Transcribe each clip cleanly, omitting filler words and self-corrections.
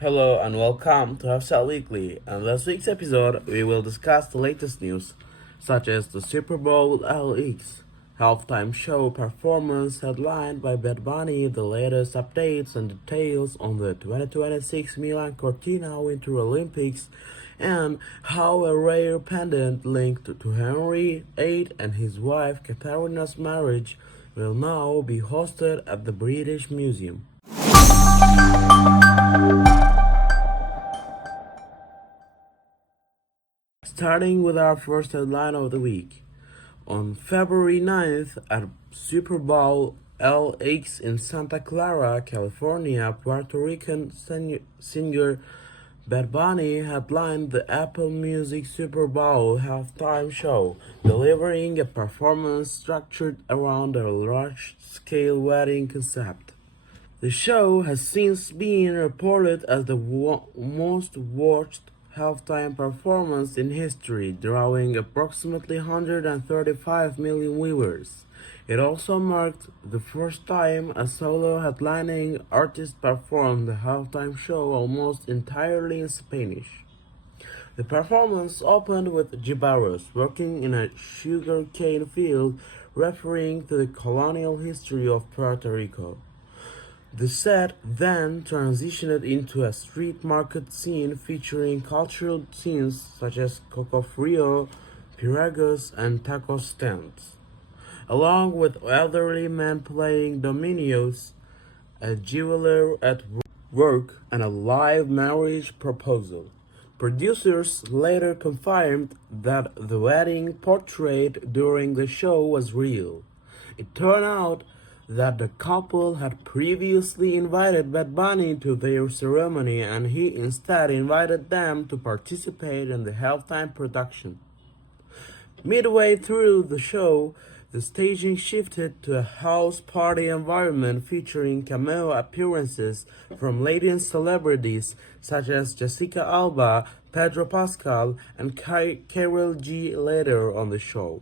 Hello and welcome to Hevsel Weekly. On this week's episode, we will discuss the latest news, such as the Super Bowl LX, halftime show performance headlined by Bad Bunny, the latest updates and details on the 2026 Milan Cortina Winter Olympics, and how a rare pendant linked to Henry VIII and his wife Katharina's marriage will now be hosted at the British Museum. Starting with our first headline of the week. On February 9th at Super Bowl LX in Santa Clara, California, Puerto Rican singer Bad Bunny headlined the Apple Music Super Bowl halftime show, delivering a performance structured around a large-scale wedding concept. The show has since been reported as the most watched halftime performance in history, drawing approximately 135 million viewers. It also marked the first time a solo headlining artist performed the halftime show almost entirely in Spanish. The performance opened with Jibaros working in a sugarcane field, referring to the colonial history of Puerto Rico. The set then transitioned into a street market scene featuring cultural scenes such as coco frio, piragos, and taco stands, along with elderly men playing dominoes, a jeweler at work, and a live marriage proposal. Producers later confirmed that the wedding portrayed during the show was real. It turned out that the couple had previously invited Bad Bunny to their ceremony and he instead invited them to participate in the halftime production. Midway through the show, the staging shifted to a house party environment featuring cameo appearances from Latin celebrities such as Jessica Alba, Pedro Pascal, and Karol G later on the show.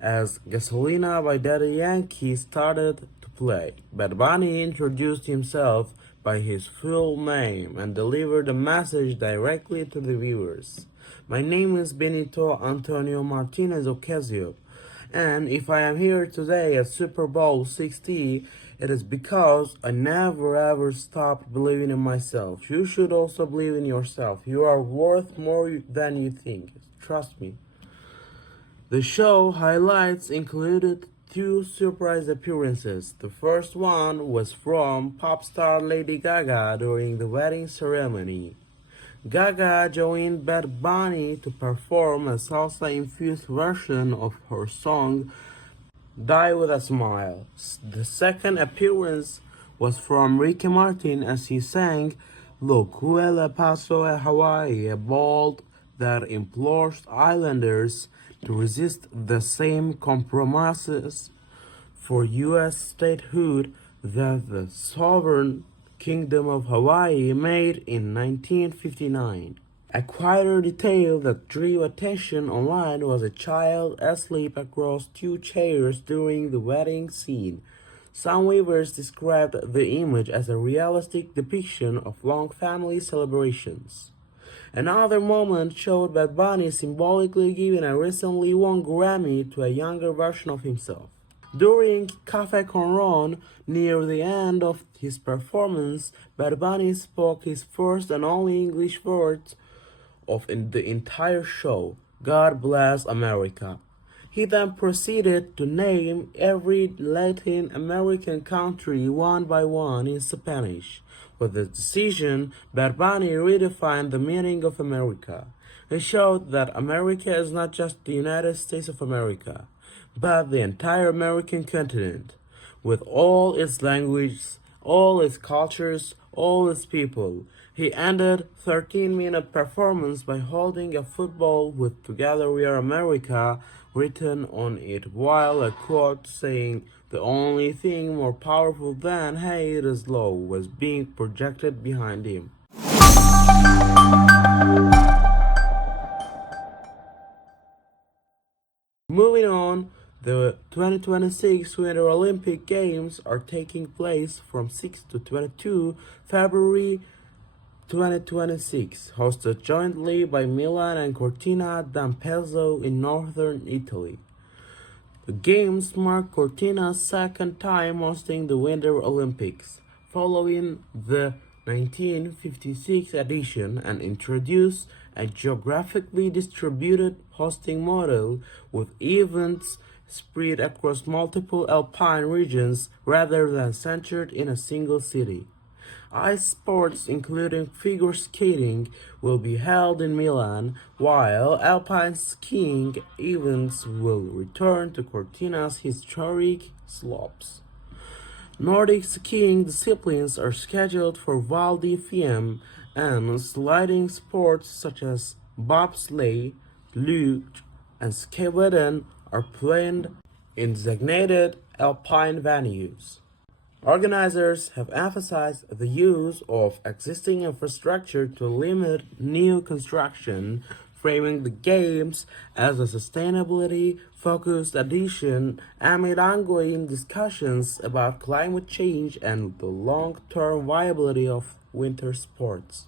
As Gasolina by Daddy Yankee started to play, Bad Bunny introduced himself by his full name and delivered a message directly to the viewers. My name is Benito Antonio Martinez Ocasio, and if I am here today at Super Bowl 60, it is because I never ever stopped believing in myself. You should also believe in yourself. You are worth more than you think. Trust me. The show highlights included two surprise appearances. The first one was from pop star Lady Gaga during the wedding ceremony. Gaga joined Bad Bunny to perform a salsa-infused version of her song Die With A Smile. The second appearance was from Ricky Martin as he sang Lo que le pasó a Hawaii, a ballad that implores islanders to resist the same compromises for U.S. statehood that the sovereign Kingdom of Hawaii made in 1959. A quieter detail that drew attention online was a child asleep across two chairs during the wedding scene. Some viewers described the image as a realistic depiction of long family celebrations. Another moment showed Bad Bunny symbolically giving a recently won Grammy to a younger version of himself. During Café Con Ron, near the end of his performance, Bad Bunny spoke his first and only English words of the entire show, God Bless America. He then proceeded to name every Latin American country one by one in Spanish. With this decision, Bad Bunny redefined the meaning of America. He showed that America is not just the United States of America, but the entire American continent, with all its languages, all its cultures, all its people. He ended 13-minute performance by holding a football with Together We Are America written on it, while a quote saying the only thing more powerful than Hey It Is Low was being projected behind him. Moving on, the 2026 Winter Olympic Games are taking place from 6 to 22 February 2026, hosted jointly by Milan and Cortina d'Ampezzo in northern Italy. The Games mark Cortina's second time hosting the Winter Olympics, following the 1956 edition, and introduced a geographically distributed hosting model with events spread across multiple alpine regions rather than centered in a single city. Ice sports, including figure skating, will be held in Milan, while alpine skiing events will return to Cortina's historic slopes. Nordic skiing disciplines are scheduled for Val di Fiemme, and sliding sports such as bobsleigh, luge, and skateboarding are planned in designated alpine venues. Organizers have emphasized the use of existing infrastructure to limit new construction, framing the Games as a sustainability-focused addition amid ongoing discussions about climate change and the long-term viability of winter sports.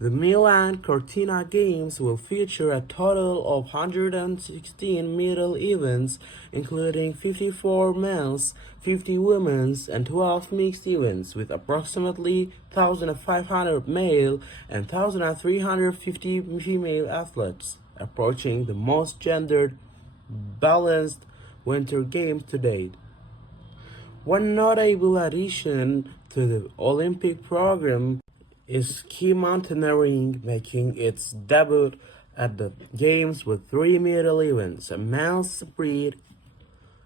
The Milan Cortina Games will feature a total of 116 medal events, including 54 men's, 50 women's, and 12 mixed events, with approximately 1,500 male and 1,350 female athletes, approaching the most gendered balanced Winter Games to date. One notable addition to the Olympic program is ski mountaineering, making its debut at the Games with three medal events: a men's sprint,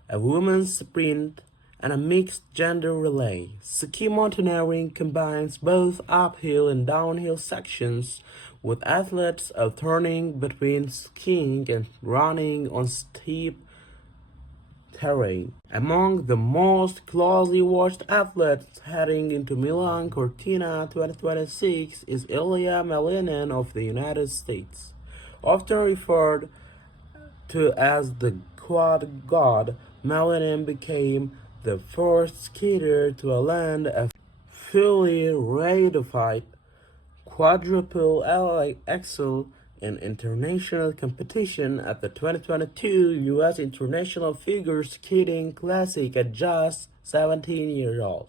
a women's sprint, and a mixed gender relay. Ski mountaineering combines both uphill and downhill sections, with athletes alternating between skiing and running on steep terrain. Among the most closely watched athletes heading into Milan Cortina 2026 is Ilya Malinin of the United States. Often referred to as the quad god, Malinin became the first skater to land a fully ratified quadruple axel in international competition at the 2022 U.S. International Figure Skating Classic at just 17 years old.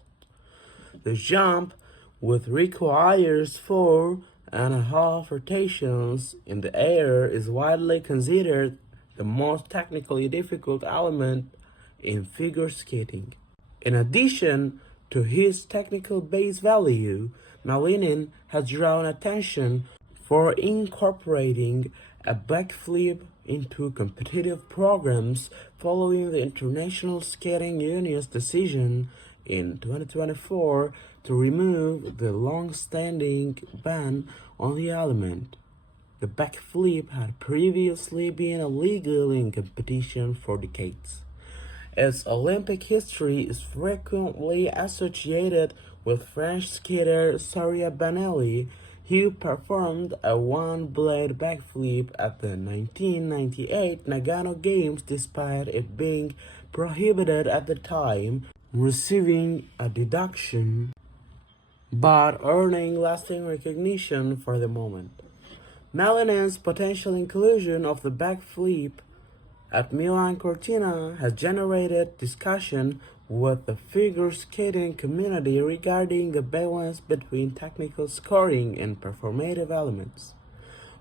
The jump, which requires 4.5 rotations in the air, is widely considered the most technically difficult element in figure skating. In addition to his technical base value, Malinin has drawn attention for incorporating a backflip into competitive programs following the International Skating Union's decision in 2024 to remove the long-standing ban on the element. The backflip had previously been illegal in competition for decades. Its Olympic history is frequently associated with French skater Saria Banelli, who performed a one-blade backflip at the 1998 Nagano Games despite it being prohibited at the time, receiving a deduction but earning lasting recognition for the moment. Malinin's potential inclusion of the backflip at Milan Cortina has generated discussion with the figure skating community regarding the balance between technical scoring and performative elements.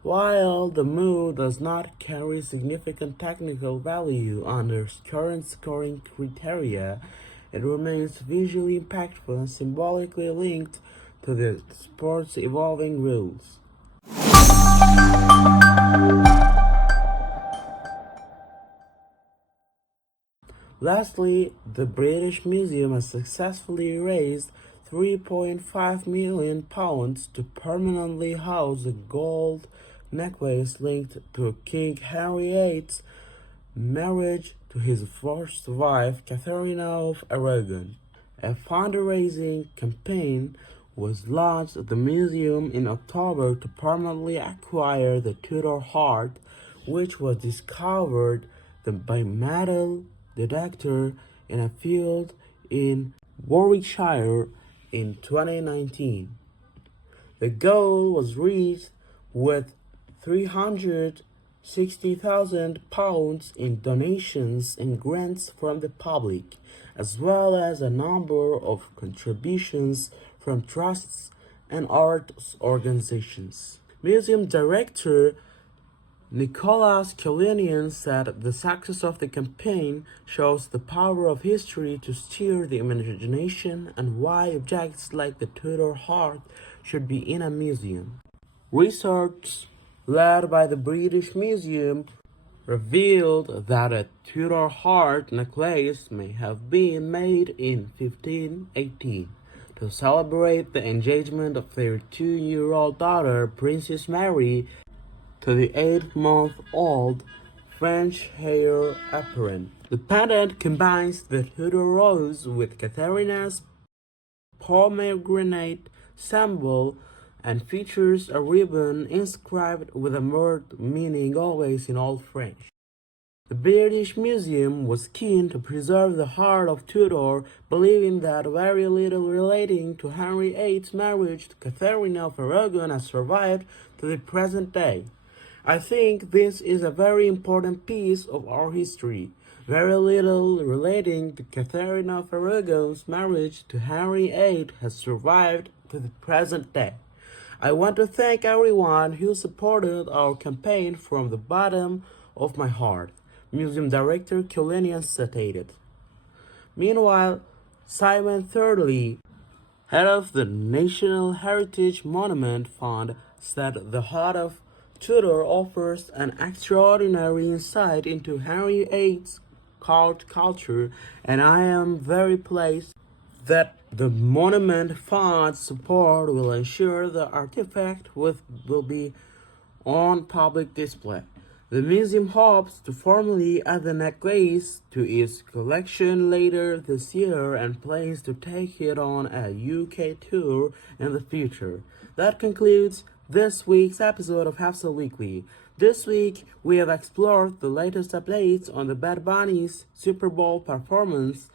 While the move does not carry significant technical value under current scoring criteria, it remains visually impactful and symbolically linked to the sport's evolving rules. Lastly, the British Museum has successfully raised £3.5 million to permanently house a gold necklace linked to King Henry VIII's marriage to his first wife, Catherine of Aragon. A fundraising campaign was launched at the museum in October to permanently acquire the Tudor heart, which was discovered by metal detector in a field in Warwickshire in 2019. The goal was reached with £360,000 in donations and grants from the public, as well as a number of contributions from trusts and arts organizations. Museum director Nicholas Kalinian said the success of the campaign shows the power of history to stir the imagination and why objects like the Tudor heart should be in a museum. Research led by the British Museum revealed that a Tudor heart necklace may have been made in 1518 to celebrate the engagement of their 2-year-old daughter, Princess Mary, to the 8-month-old French heir apparent. The pendant combines the Tudor rose with Katharina's pomegranate symbol and features a ribbon inscribed with a word meaning always in Old French. The British Museum was keen to preserve the heart of Tudor, believing that very little relating to Henry VIII's marriage to Catherine of Aragon has survived to the present day. I think this is a very important piece of our history. Very little relating to Catherine of Aragon's marriage to Henry VIII has survived to the present day. I want to thank everyone who supported our campaign from the bottom of my heart, Museum Director Kalinian stated. Meanwhile, Simon Thirdly, head of the National Heritage Monument Fund, said the Heart of Tudor offers an extraordinary insight into Henry VIII's court culture, and I am very pleased that the Monument Fund's support will ensure the artifact will be on public display. The museum hopes to formally add the necklace to its collection later this year and plans to take it on a UK tour in the future. That concludes this week's episode of Hevsel Weekly. This week, we have explored the latest updates on the Bad Bunny's Super Bowl performance,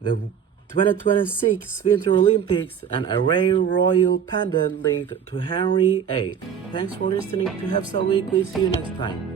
the 2026 Winter Olympics, and a rare royal pendant linked to Henry VIII. Thanks for listening to Hevsel Weekly. See you next time.